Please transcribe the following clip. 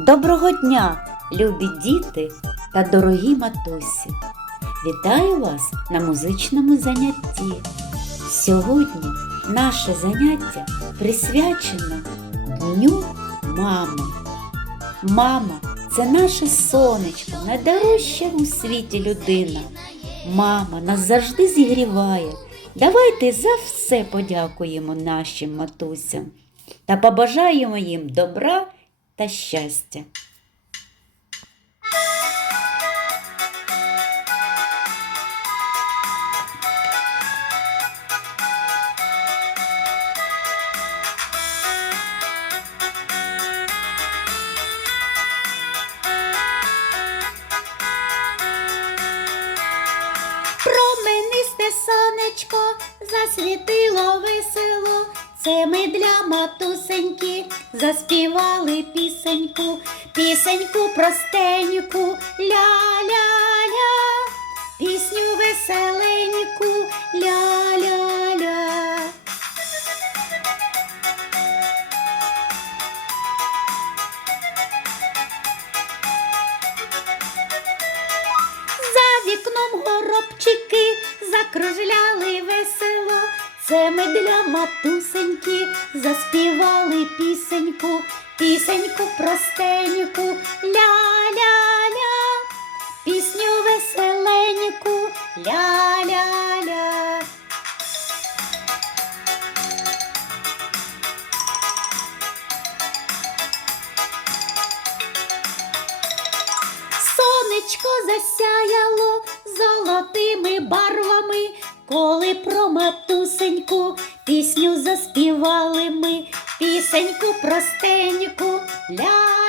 Доброго дня, любі діти та дорогі матусі! Вітаю вас на музичному занятті. Сьогодні наше заняття присвячено Дню мами. Мама це наше сонечко, найдорожча у світі людина. Мама нас завжди зігріває. Давайте за все подякуємо нашим матусям та побажаємо їм добра та щастя. Променисте сонечко засвітило весело. Це ми для матусеньки заспівали пісеньку, пісеньку простеньку, ля-ля-ля, пісню веселеньку, ля-ля-ля. За вікном горобчики закружляли весело. Це ми для матусеньки заспівали пісеньку, пісеньку простеньку, ля-ля-ля, пісню веселеньку, ля-ля-ля. Сонечко засяяло золотими барвами, коли про матусеньку пісню заспівали ми, пісеньку простеньку, ля